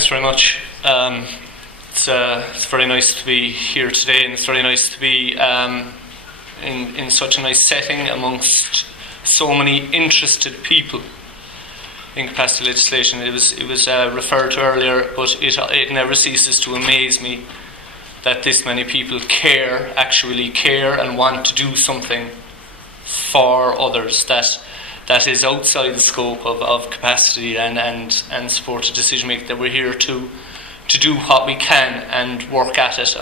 thanks very much. It's very nice to be here today, and it's very nice to be in such a nice setting amongst so many interested people in capacity legislation. It was referred to earlier, but it never ceases to amaze me that this many people actually care and want to do something for others that is outside the scope of capacity and supported decision making, that we're here to do what we can and work at it.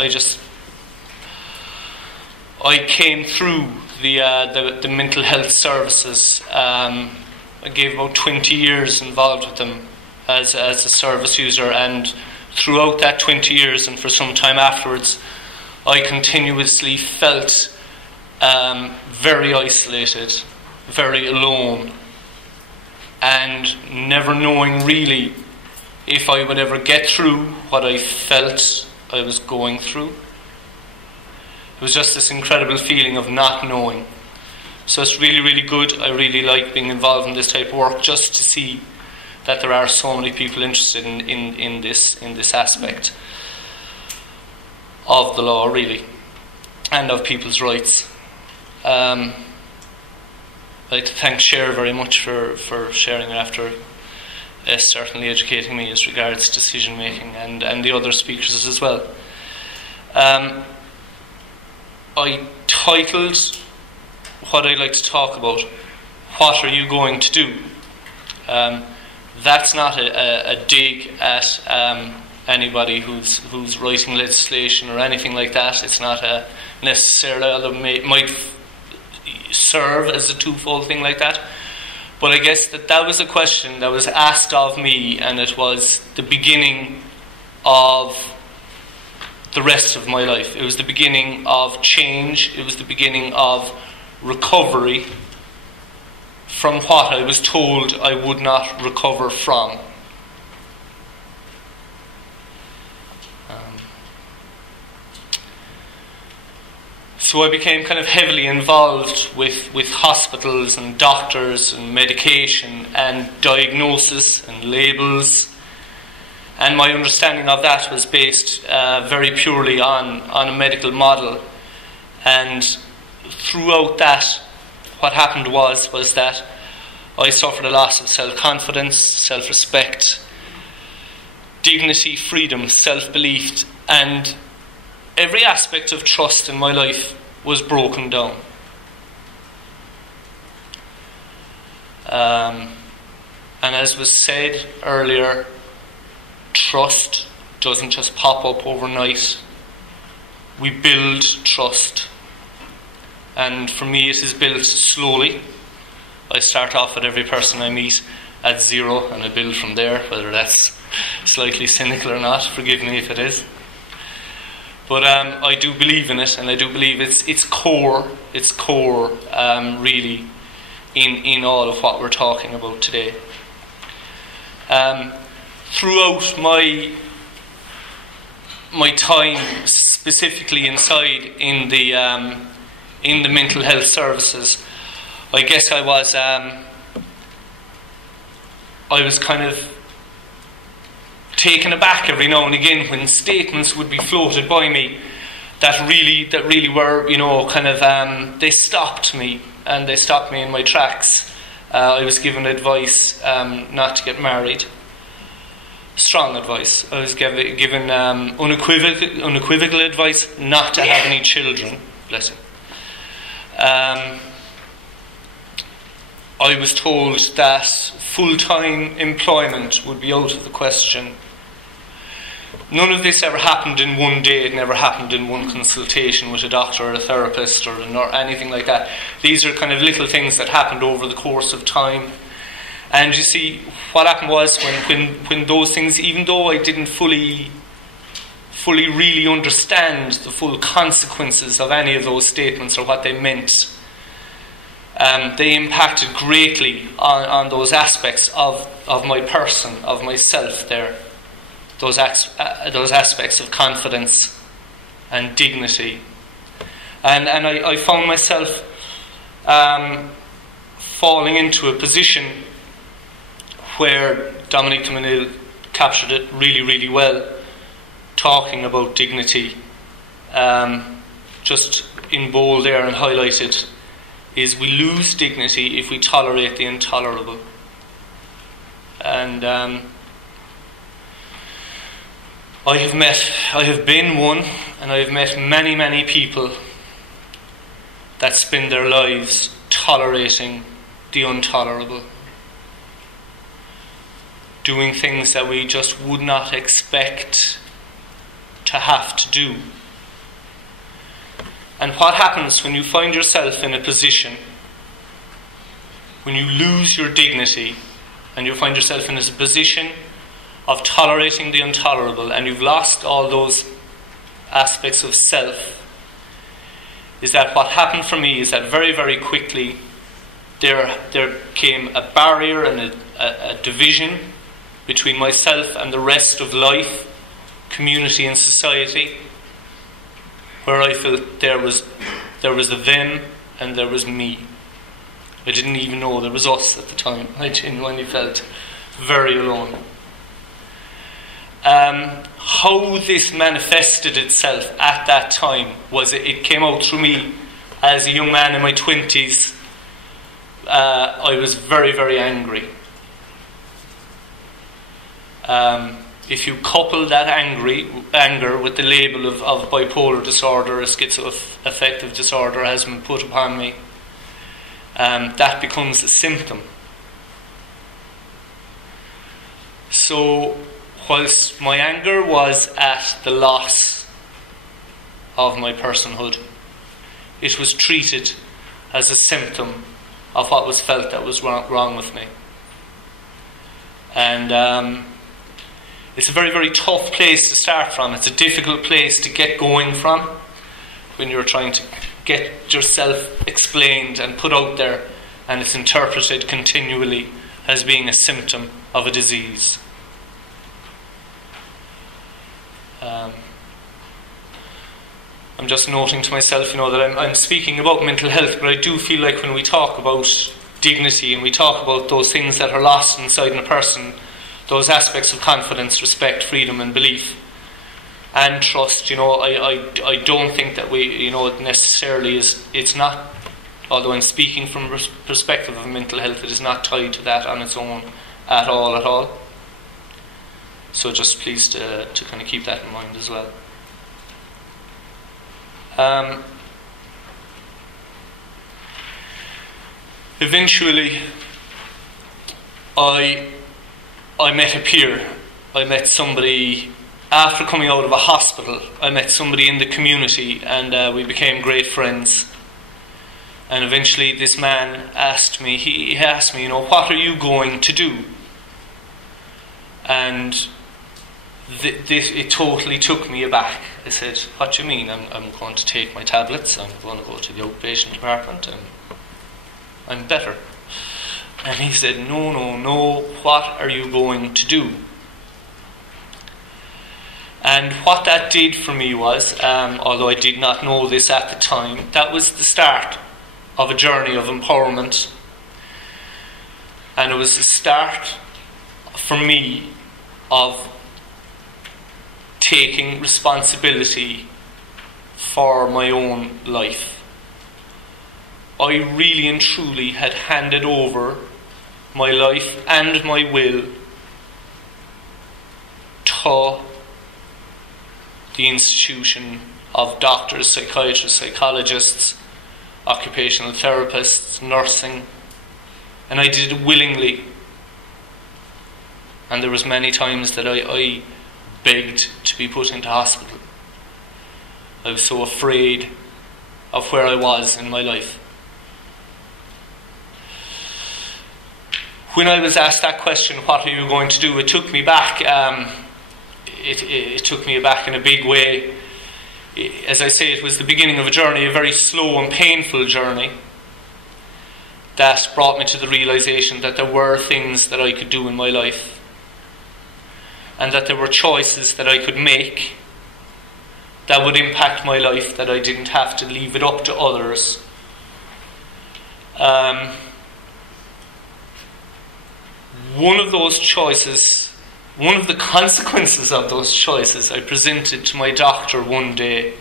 I came through the mental health services. I gave about 20 years involved with them as a service user, and throughout that 20 years and for some time afterwards, I continuously felt very isolated, very alone, and never knowing really if I would ever get through what I felt I was going through. It was just this incredible feeling of not knowing. So it's really, really good. I really like being involved in this type of work, just to see that there are so many people interested in this aspect of the law, really, and of people's rights. I'd like to thank Cher very much for sharing after certainly educating me as regards decision making, and the other speakers as well. I titled what I'd like to talk about, "What are you going to do?" That's not a dig at anybody who's writing legislation or anything like that. It's not necessarily, although it might serve as a twofold thing like that. But I guess that was a question that was asked of me, and it was the beginning of the rest of my life. It was the beginning of change. It was the beginning of recovery from what I was told I would not recover from. So I became kind of heavily involved with hospitals and doctors and medication and diagnosis and labels. And my understanding of that was based very purely on a medical model. And throughout that, what happened was that I suffered a loss of self-confidence, self-respect, dignity, freedom, self-belief, and every aspect of trust in my life was broken down. And as was said earlier, trust doesn't just pop up overnight. We build trust. And for me, it is built slowly. I start off with every person I meet at 0, and I build from there, whether that's slightly cynical or not. Forgive me if it is. But I do believe in it, and I do believe it's core really in all of what we're talking about today. Throughout my time, specifically inside in the mental health services, I guess I was kind of taken aback every now and again when statements would be floated by me that really were, they stopped me, and they stopped me in my tracks. I was given advice not to get married. Strong advice. I was given unequivocal advice not to have any children. Bless him. I was told that full-time employment would be out of the question. None of this ever happened in one day. It never happened in one consultation with a doctor or a therapist or anything like that. These are kind of little things that happened over the course of time. And you see, what happened was when those things, even though I didn't fully really understand the full consequences of any of those statements or what they meant, they impacted greatly on those aspects of my person, of myself there. Those aspects of confidence and dignity. And I found myself falling into a position where Dominic captured it really, really well, talking about dignity. Just in bold there and highlighted is we lose dignity if we tolerate the intolerable. And I have been one, and I have met many, many people that spend their lives tolerating the intolerable, doing things that we just would not expect to have to do. And what happens when you find yourself in a position, when you lose your dignity, and you find yourself in a position of tolerating the intolerable, and you've lost all those aspects of self, is that what happened for me is that very, very quickly there came a barrier and a division between myself and the rest of life, community and society, where I felt there was a them and there was me. I didn't even know there was us at the time. I genuinely felt very alone. How this manifested itself at that time was it came out through me as a young man in my 20s. I was very, very angry. If you couple that anger with the label of bipolar disorder or schizoaffective disorder has been put upon me, that becomes a symptom. So, whilst my anger was at the loss of my personhood, it was treated as a symptom of what was felt that was wrong with me. And it's a very, very tough place to start from. It's a difficult place to get going from when you're trying to get yourself explained and put out there, and it's interpreted continually as being a symptom of a disease. I'm just noting to myself, that I'm speaking about mental health, but I do feel like when we talk about dignity and we talk about those things that are lost inside in a person, those aspects of confidence, respect, freedom and belief and trust, I don't think that we, necessarily it's not, although I'm speaking from a perspective of mental health, it is not tied to that on its own at all. So just please to kind of keep that in mind as well. Eventually, I met a peer. I met somebody after coming out of a hospital. I met somebody in the community, and we became great friends. And eventually, this man asked me. He asked me, what are you going to do? And it totally took me aback. I said, what do you mean? I'm going to take my tablets, I'm going to go to the outpatient department, and I'm better. And he said, no, what are you going to do? And what that did for me was, although I did not know this at the time, that was the start of a journey of empowerment. And it was the start for me of taking responsibility for my own life. I really and truly had handed over my life and my will to the institution of doctors, psychiatrists, psychologists, occupational therapists, nursing, and I did it willingly. And there was many times that I begged to be put into hospital. I was so afraid of where I was in my life. When I was asked that question, what are you going to do? It took me back. It took me back in a big way. As I say, it was the beginning of a journey, a very slow and painful journey, that brought me to the realization that there were things that I could do in my life, and that there were choices that I could make that would impact my life, that I didn't have to leave it up to others. One of those choices one of the consequences of those choices, I presented to my doctor one day.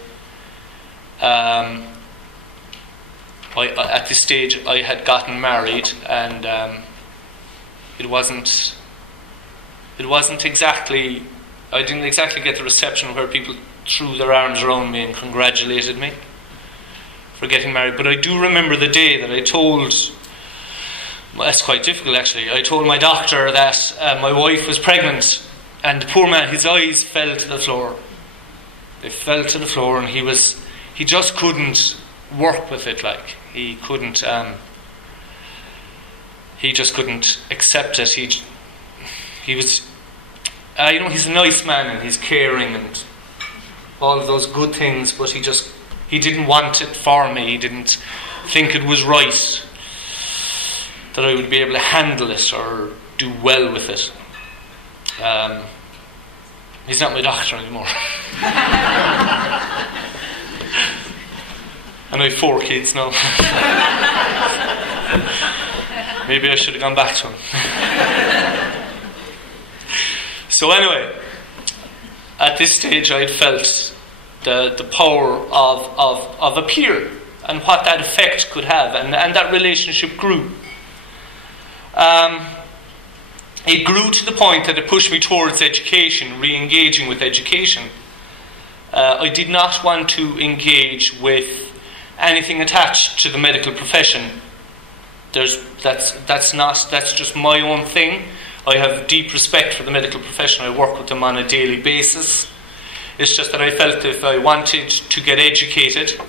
At this stage, I had gotten married, and it wasn't exactly. I didn't exactly get the reception where people threw their arms around me and congratulated me for getting married. But I do remember the day that I told. Well, that's quite difficult, actually. I told my doctor that my wife was pregnant, and the poor man, his eyes fell to the floor. They fell to the floor, and he just couldn't work with it. Like, he couldn't. He just couldn't accept it. He was, he's a nice man and he's caring and all of those good things, but he didn't want it for me. He didn't think it was right that I would be able to handle it or do well with it. He's not my doctor anymore. And I have 4 kids now. Maybe I should have gone back to him. So anyway, at this stage I had felt the power of a peer and what that effect could have, and that relationship grew. It grew to the point that it pushed me towards education, re-engaging with education. I did not want to engage with anything attached to the medical profession. That's just my own thing. I have deep respect for the medical profession. I work with them on a daily basis. It's just that I felt if I wanted to get educated,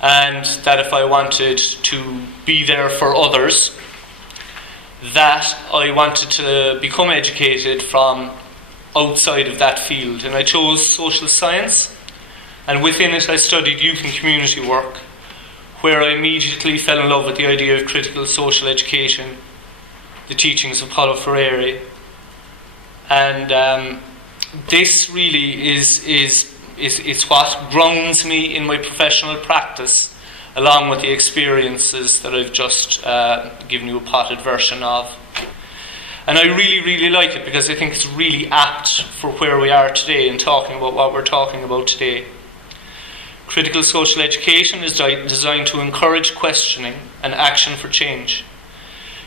and that if I wanted to be there for others, that I wanted to become educated from outside of that field. And I chose social science, and within it I studied youth and community work, where I immediately fell in love with the idea of critical social education, the teachings of Paulo Freire. And this really is what grounds me in my professional practice, along with the experiences that I've just given you a potted version of. And I really, really like it because I think it's really apt for where we are today and talking about what we're talking about today. Critical social education is designed to encourage questioning and action for change.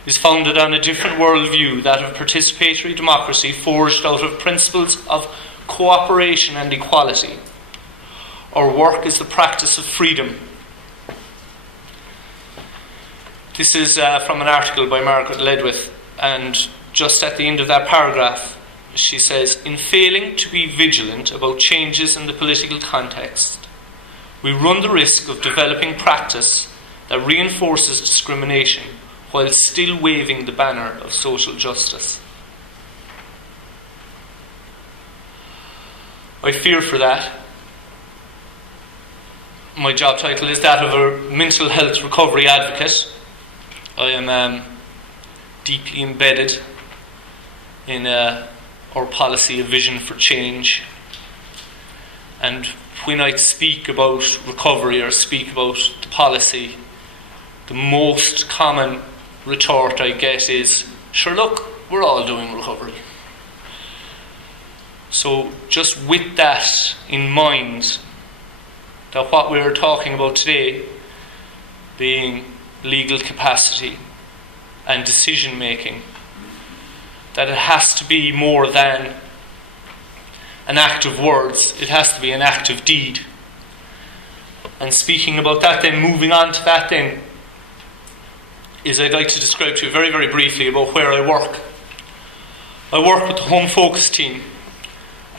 It is founded on a different worldview, that of participatory democracy forged out of principles of cooperation and equality. Our work is the practice of freedom. This is from an article by Margaret Ledwith, and just at the end of that paragraph she says, "In failing to be vigilant about changes in the political context, we run the risk of developing practice that reinforces discrimination while still waving the banner of social justice." I fear for that. My job title is that of a mental health recovery advocate. I am deeply embedded in our policy of vision for change. And when I speak about recovery or speak about the policy, the most common retort I get is, "Sure, look, we're all doing recovery." So just with that in mind, that what we're talking about today being legal capacity and decision making, that it has to be more than an act of words, it has to be an act of deed. And speaking about that then, moving on to that then, is I'd like to describe to you very, very briefly about where I work. I work with the Home Focus team,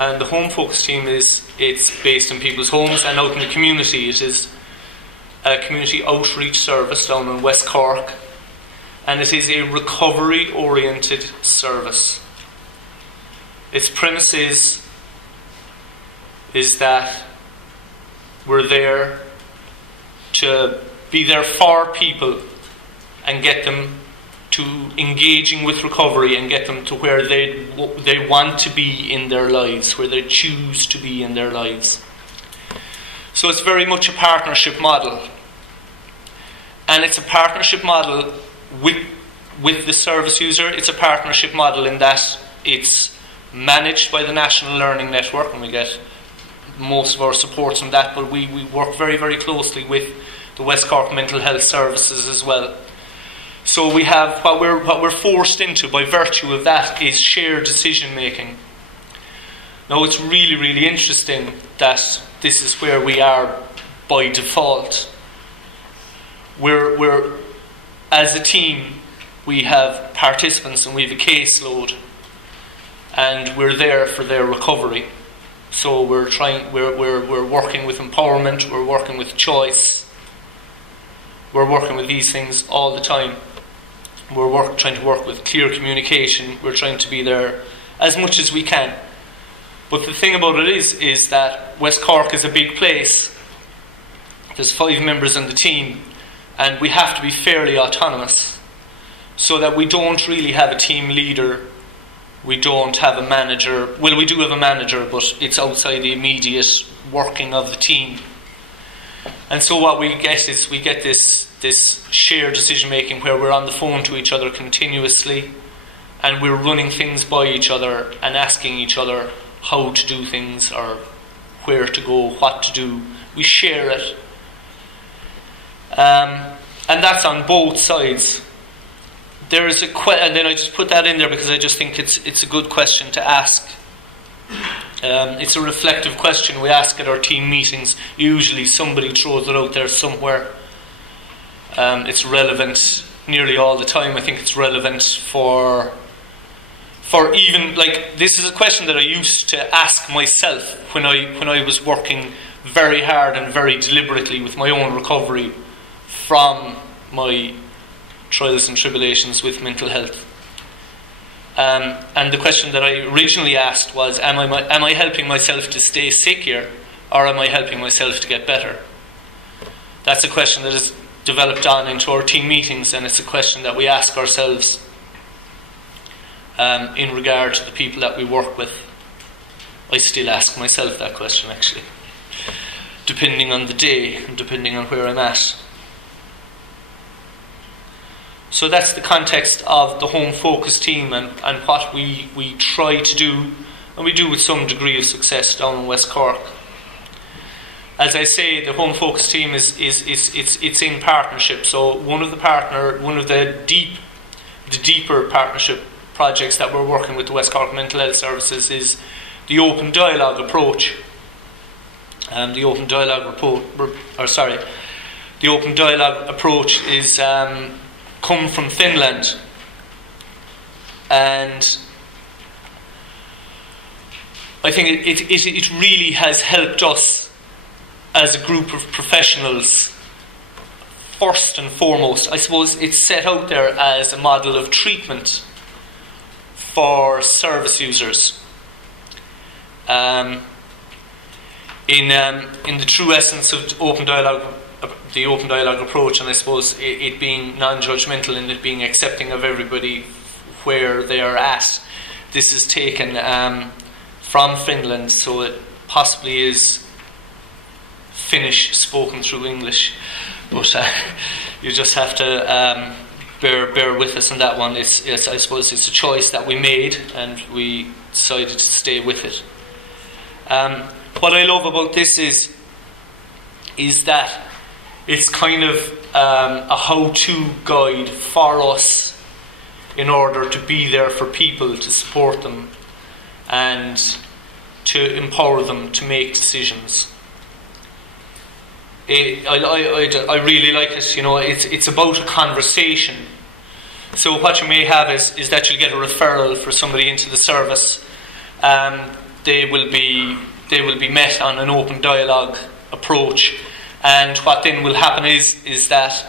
and the Home Focus team it's based in people's homes and out in the community. It is a community outreach service down in West Cork, and it is a recovery oriented service. Its premise is that we're there to be there for people and get them to engaging with recovery and get them to where they want to be in their lives, where they choose to be in their lives. So it's very much a partnership model. And it's a partnership model with the service user. It's a partnership model in that it's managed by the National Learning Network, and we get most of our support from that, but we work very, very closely with the West Cork Mental Health Services as well. So we have what we're forced into by virtue of that is shared decision making. Now it's really, really interesting that this is where we are by default. We're as a team, we have participants and we have a caseload, and we're there for their recovery. So we're working with empowerment, we're working with choice, we're working with these things all the time. We're trying to work with clear communication. We're trying to be there as much as we can. But the thing about it is that West Cork is a big place. There's 5 members on the team, and we have to be fairly autonomous, so that we don't really have a team leader. We don't have a manager. Well, we do have a manager, but it's outside the immediate working of the team. And so what we get is we get this shared decision making where we're on the phone to each other continuously, and we're running things by each other and asking each other how to do things or where to go, what to do. We share it. And that's on both sides. There is and then I just put that in there because I just think it's a good question to ask. It's a reflective question we ask at our team meetings. Usually somebody throws it out there somewhere. It's relevant nearly all the time. I think it's relevant for even, like, this is a question that I used to ask myself when I was working very hard and very deliberately with my own recovery from my trials and tribulations with mental health. And the question that I originally asked was, am I helping myself to stay sick here, or am I helping myself to get better? That's a question that has developed on into our team meetings, and it's a question that we ask ourselves in regard to the people that we work with. I still ask myself that question, actually, depending on the day and depending on where I'm at. So that's the context of the home focus team and what we try to do, and we do with some degree of success down in West Cork. As I say, the home focus team is in partnership. So one of the deeper partnership projects that we're working with the West Cork Mental Health Services is the open dialogue approach. The open dialogue approach is come from Finland, and I think it really has helped us as a group of professionals. First and foremost, I suppose it's set out there as a model of treatment for service users. In the true essence of the open dialogue approach, and I suppose it being non-judgmental and it being accepting of everybody where they are at, this is taken from Finland, so it possibly is Finnish spoken through English, but you just have to bear with us on that one. I suppose it's a choice that we made, and we decided to stay with it. What I love about this is that it's kind of a how-to guide for us in order to be there for people, to support them and to empower them to make decisions. I really like it. You know, it's about a conversation. So what you may have is that you'll get a referral for somebody into the service. They will be met on an open dialogue approach, and what then will happen is that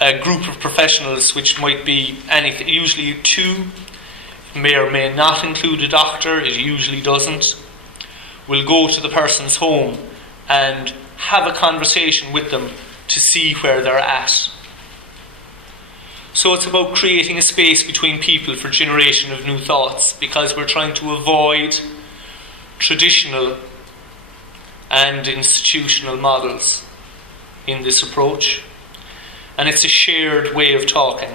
a group of professionals, which might be anything, usually 2, may or may not include a doctor, it usually doesn't, will go to the person's home and have a conversation with them to see where they're at. So it's about creating a space between people for generation of new thoughts, because we're trying to avoid traditional and institutional models in this approach, and it's a shared way of talking.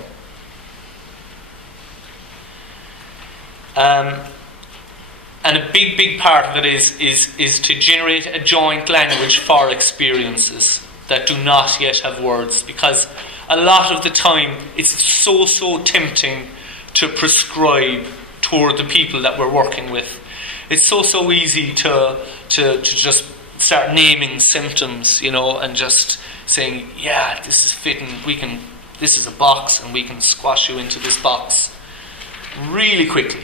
And a big part of it is to generate a joint language for experiences that do not yet have words, because a lot of the time it's so tempting to prescribe toward the people that we're working with. It's so easy to just start naming symptoms, and just saying, yeah, this is fitting, this is a box and we can squash you into this box really quickly.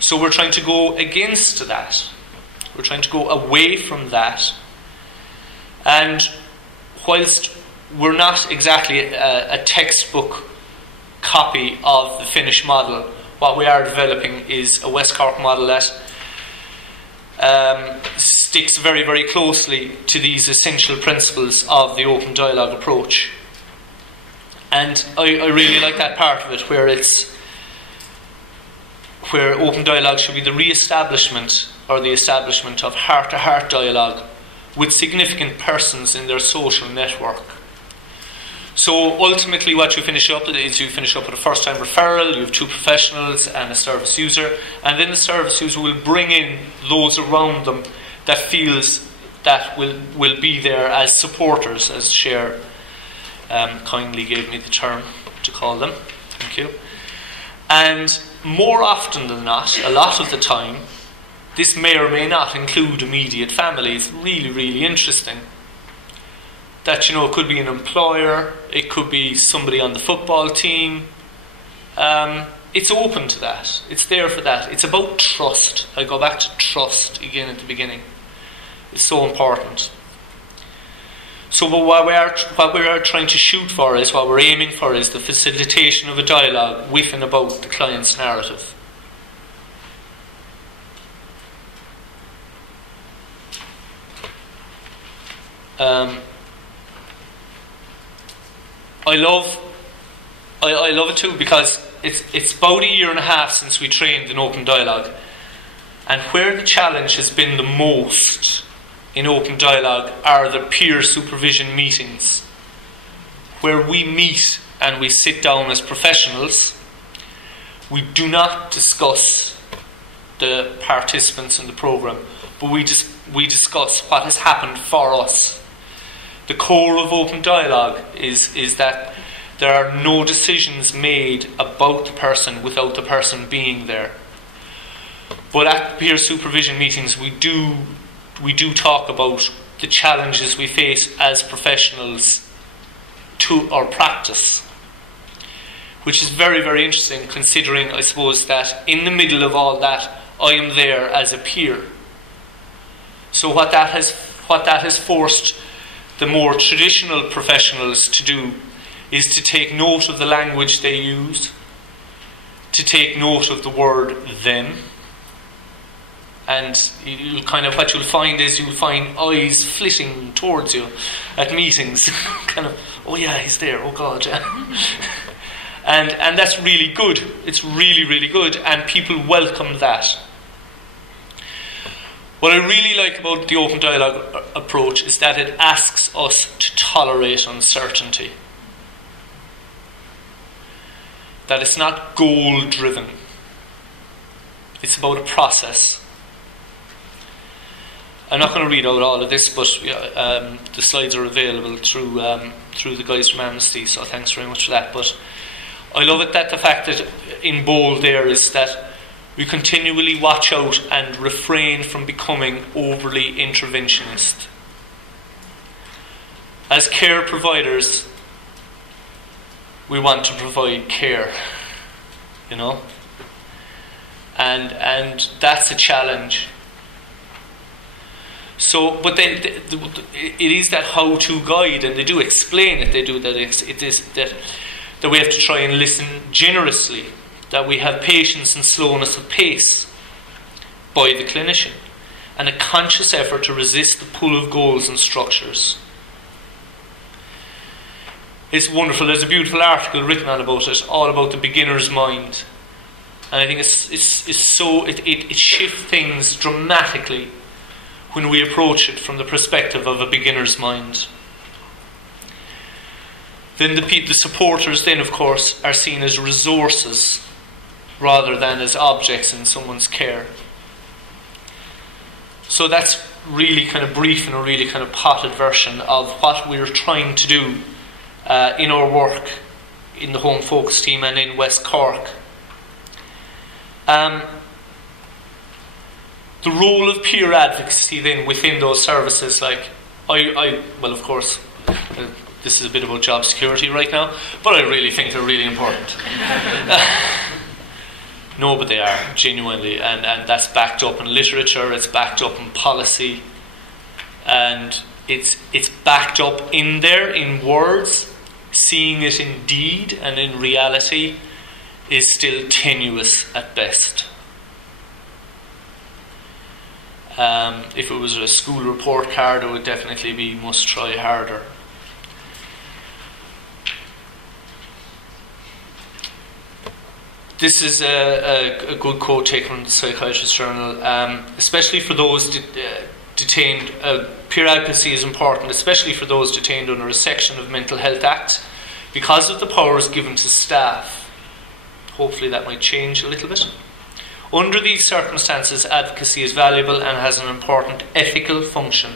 So we're trying to go against that. We're trying to go away from that. And whilst we're not exactly a textbook copy of the Finnish model, what we are developing is a West Cork model that sticks very closely to these essential principles of the open dialogue approach. And I really like that part of it, where open dialogue should be the re-establishment or the establishment of heart-to-heart dialogue with significant persons in their social network. So ultimately what you finish up with a first-time referral, you have two professionals and a service user, and then the service user will bring in those around them that feels that will be there as supporters, as Cher kindly gave me the term to call them. Thank you. And more often than not, a lot of the time, this may or may not include immediate family. It's really interesting. That, it could be an employer, it could be somebody on the football team. It's open to that. It's there for that. It's about trust. I go back to trust again at the beginning. It's so important. So what we are trying to shoot for is, what we're aiming for is the facilitation of a dialogue with and about the client's narrative. I love it too, because it's about a year and a half since we trained in open dialogue, and where the challenge has been the most in open dialogue are the peer supervision meetings, where we meet and we sit down as professionals. We do not discuss the participants in the program, but we discuss what has happened for us. The core of open dialogue is that there are no decisions made about the person without the person being there. But at peer supervision meetings, we do talk about the challenges we face as professionals to our practice, which is very interesting, considering, I suppose, that in the middle of all that, I am there as a peer. So what that has forced the more traditional professionals to do is to take note of the language they use, to take note of the word them. And what you'll find is you'll find eyes flitting towards you at meetings. Oh yeah, he's there, oh God. and that's really good. It's really good, and people welcome that. What I really like about the open dialogue approach is that it asks us to tolerate uncertainty. That it's not goal driven. It's about a process. I'm not going to read out all of this, but the slides are available through the guys from Amnesty, so thanks very much for that. But I love it that the fact that in bold there is that we continually watch out and refrain from becoming overly interventionist. As care providers, we want to provide care, and that's a challenge. So, but it is that how-to guide, and they do explain it. They do that. It is that we have to try and listen generously, that we have patience and slowness of pace by the clinician, and a conscious effort to resist the pull of goals and structures. It's wonderful. There's a beautiful article written about it, all about the beginner's mind, and I think it shifts things dramatically when we approach it from the perspective of a beginner's mind. Then the supporters then, of course, are seen as resources rather than as objects in someone's care. So that's really kind of brief and a really kind of potted version of what we're trying to do in our work in the Home Focus team and in West Cork. The role of peer advocacy then within those services, like well, of course, this is a bit about job security right now, but I really think they're really important. No, but they are, genuinely, and that's backed up in literature, it's backed up in policy, and it's backed up in there in words. Seeing it in deed and in reality is still tenuous at best. If it was a school report card, it would definitely be must try harder. This is a good quote taken from the Psychiatrist Journal. Especially for those detained, peer advocacy is important, especially for those detained under a section of Mental Health Act, because of the powers given to staff. Hopefully that might change a little bit. Under these circumstances, advocacy is valuable and has an important ethical function.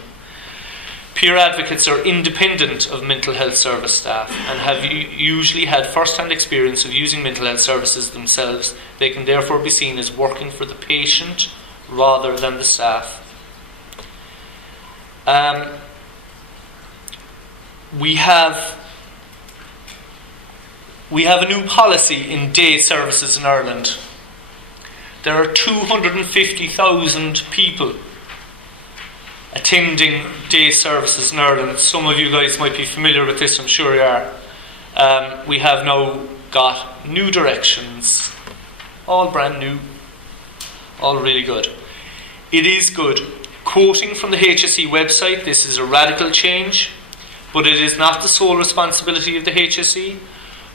Peer advocates are independent of mental health service staff and have usually had first-hand experience of using mental health services themselves. They can therefore be seen as working for the patient rather than the staff. We have a new policy in day services in Ireland. There are 250,000 people attending day services in Ireland. Some of you guys might be familiar with this, I'm sure you are. We have now got new directions, all brand new, all really good. It is good. Quoting from the HSE website, this is a radical change, but it is not the sole responsibility of the HSE,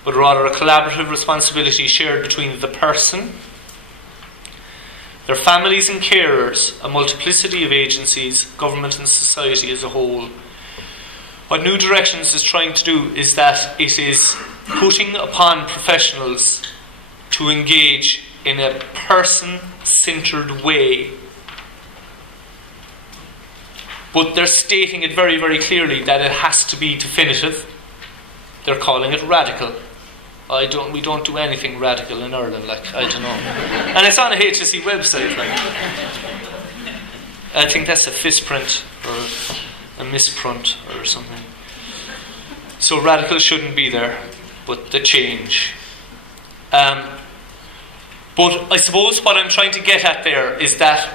but rather a collaborative responsibility shared between the person, their families and carers, a multiplicity of agencies, government and society as a whole. What New Directions is trying to do is that it is putting upon professionals to engage in a person-centred way. But they're stating it very, very clearly that it has to be definitive. They're calling it radical. We don't do anything radical in Ireland, like, I don't know. And it's on a HSE website, like. I think that's a fistprint or a misprint or something. So radical shouldn't be there, but the change. But I suppose what I'm trying to get at there is that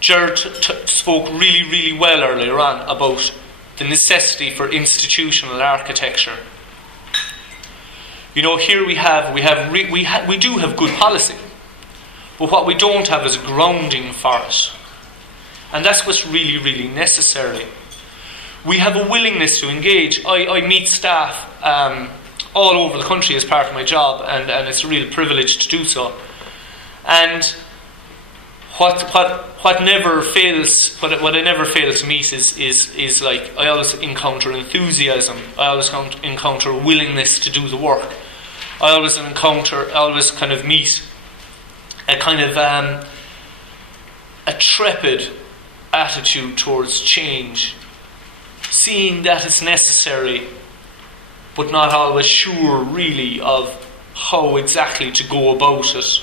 Jared spoke really, really well earlier on about the necessity for institutional architecture. You know, here we do have good policy, but what we don't have is a grounding for it, and that's what's really, really necessary. We have a willingness to engage. I meet staff all over the country as part of my job, and it's a real privilege to do so. And what I never fail to meet is like, I always encounter enthusiasm. I always encounter willingness to do the work. I always kind of meet a kind of a trepid attitude towards change, seeing that it's necessary, but not always sure really of how exactly to go about it.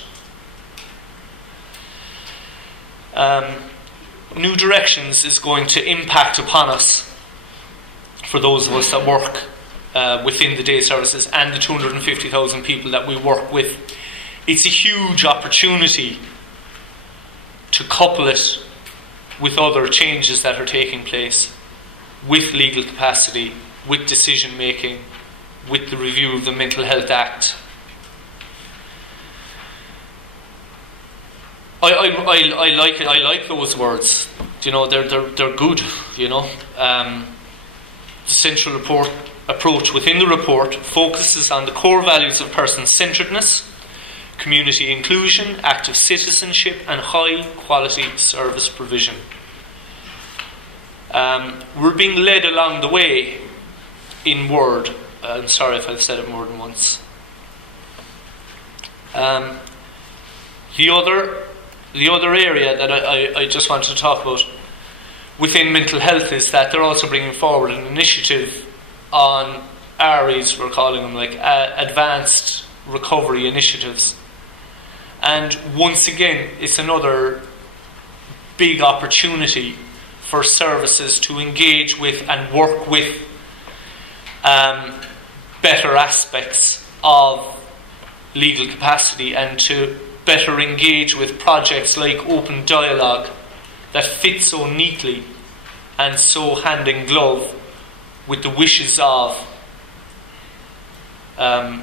New Directions is going to impact upon us, for those of us that work within the day services and the 250,000 people that we work with. It's a huge opportunity to couple it with other changes that are taking place, with legal capacity, with decision making, with the review of the Mental Health Act. I like it. I like those words. You know, they're good. You know, the central approach within the report focuses on the core values of person-centeredness, community inclusion, active citizenship, and high-quality service provision. We're being led along the way in word. I'm sorry if I've said it more than once. The other The other area that I just wanted to talk about within mental health is that they're also bringing forward an initiative on ARIs, we're calling them, like advanced recovery initiatives. And once again, it's another big opportunity for services to engage with and work with better aspects of legal capacity, and to better engage with projects like open dialogue that fit so neatly and so hand in glove with the wishes of the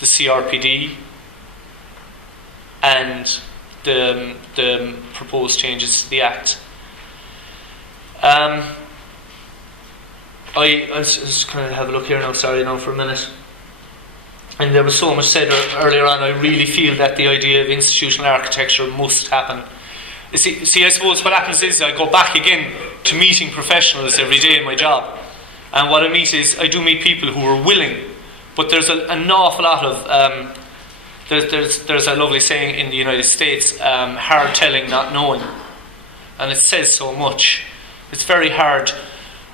CRPD and the proposed changes to the Act. I was just going to have a look here now, for a minute. And there was so much said earlier on. I really feel that the idea of institutional architecture must happen. See, I suppose what happens is I go back again to meeting professionals every day in my job. And what I meet is, I do meet people who are willing, but there's an awful lot of, there's a lovely saying in the United States, hard telling, not knowing. And it says so much. It's very hard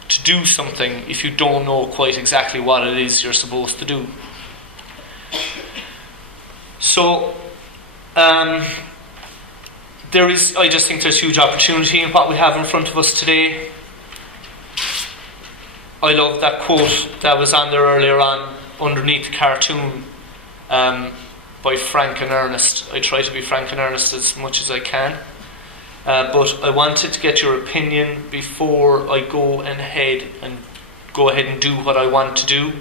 to do something if you don't know quite exactly what it is you're supposed to do. So, I just think there's huge opportunity in what we have in front of us today. I love that quote that was on there earlier on, underneath the cartoon, by Frank and Ernest. I try to be Frank and Ernest as much as I can. But I wanted to get your opinion before I go ahead and do what I want to do.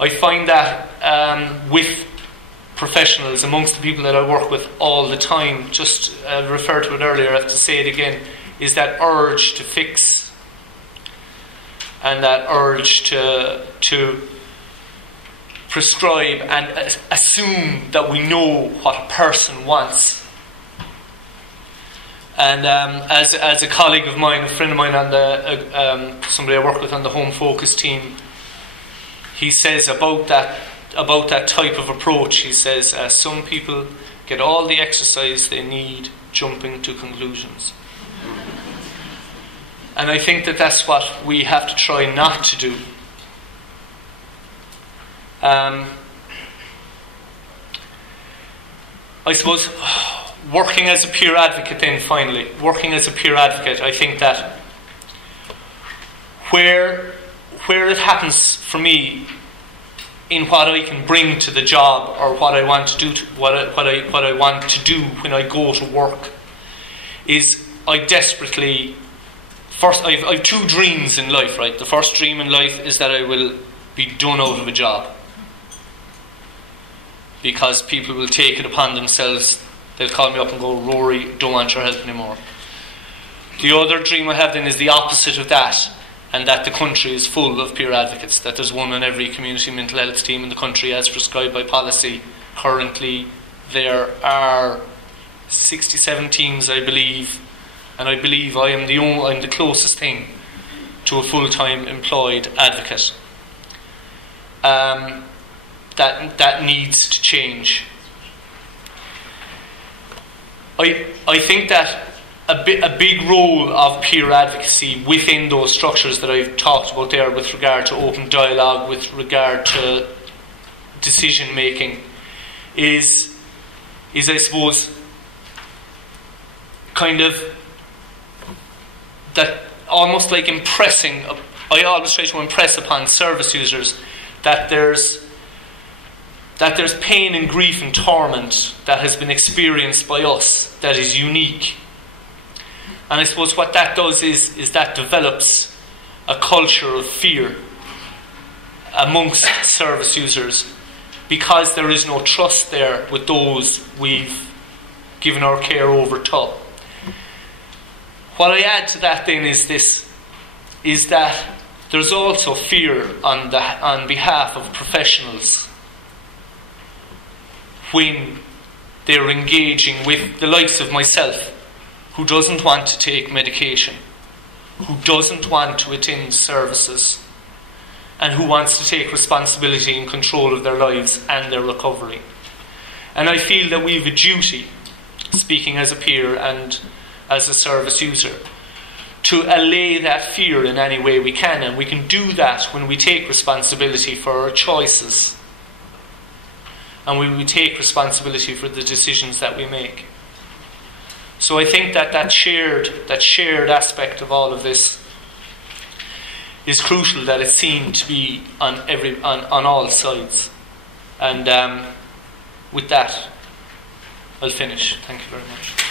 I find that with professionals, amongst the people that I work with all the time, just referred to it earlier, I have to say it again, is that urge to fix and that urge to prescribe and assume that we know what a person wants. And as a colleague of mine, a friend of mine, on somebody I work with on the Home Focus team, he says about that type of approach, he says, some people get all the exercise they need jumping to conclusions. And I think that that's what we have to try not to do. I suppose, working as a peer advocate then, finally, I think that where it happens for me in what I can bring to the job, or what I want to do, what I want to do when I go to work, is I desperately. First, I've two dreams in life, right? The first dream in life is that I will be done out of a job, because people will take it upon themselves. They'll call me up and go, "Rory, don't want your help anymore." The other dream I have then is the opposite of that, and that the country is full of peer advocates, that there's one on every community mental health team in the country as prescribed by policy. Currently there are 67 teams, I believe, and I believe I'm the closest thing to a full-time employed advocate. That needs to change. I think that a big role of peer advocacy within those structures that I've talked about there, with regard to open dialogue, with regard to decision making, is I suppose kind of that, almost like impressing. I always try to impress upon service users that there's pain and grief and torment that has been experienced by us that is unique. And I suppose what that does is that develops a culture of fear amongst service users, because there is no trust there with those we've given our care over to. What I add to that then is that there's also fear on behalf of professionals when they're engaging with the likes of myself, who doesn't want to take medication, who doesn't want to attend services, and who wants to take responsibility and control of their lives and their recovery. And I feel that we have a duty speaking as a peer and as a service user, to allay that fear in any way we can. And we can do that when we take responsibility for our choices, and when we take responsibility for the decisions that we make. So I think that shared aspect of all of this is crucial, that it's seen to be on all sides. And with that, I'll finish. Thank you very much.